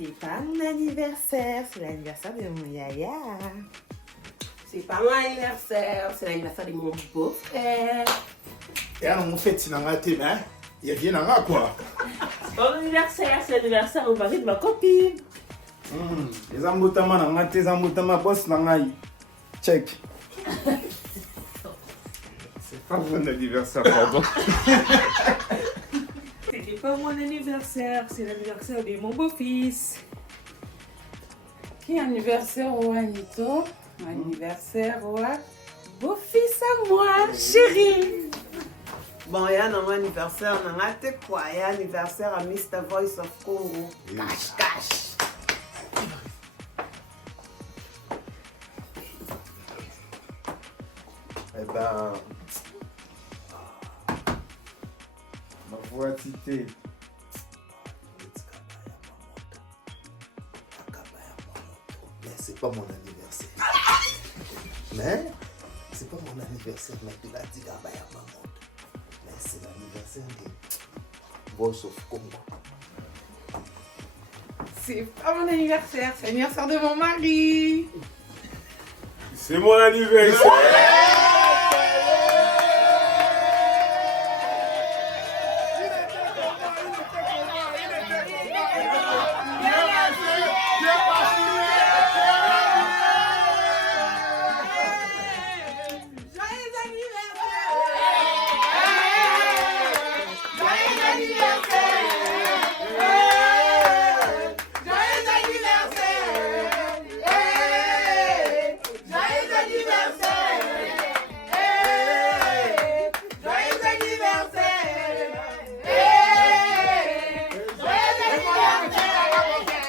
C'est pas mon anniversaire, c'est l'anniversaire de mon yaya. C'est pas mon anniversaire, c'est l'anniversaire de mon beau-frère. Et alors, on fait, c'est dans la tête, hein? Il y a rien à voir, quoi. C'est pas mon anniversaire, c'est l'anniversaire au mari de ma copine. Les emboutements, on a tes emboutements, boss, check. C'est pas mon anniversaire, pardon. C'est pas mon anniversaire, c'est l'anniversaire de mon beau-fils. Qui anniversaire au Anito? Anniversaire au beau-fils à moi, chérie. Bon, il y a un anniversaire, on a été quoi? Il y a un anniversaire à Mr. Voice of Congo. Cash, cash. Eh ben. Ma voix titée. Mais c'est pas mon anniversaire. Mais c'est pas mon anniversaire, mais tu l'as dit à Maman. Mais c'est l'anniversaire de Voice of Congo. C'est pas mon anniversaire, c'est l'anniversaire de mon mari. C'est mon anniversaire!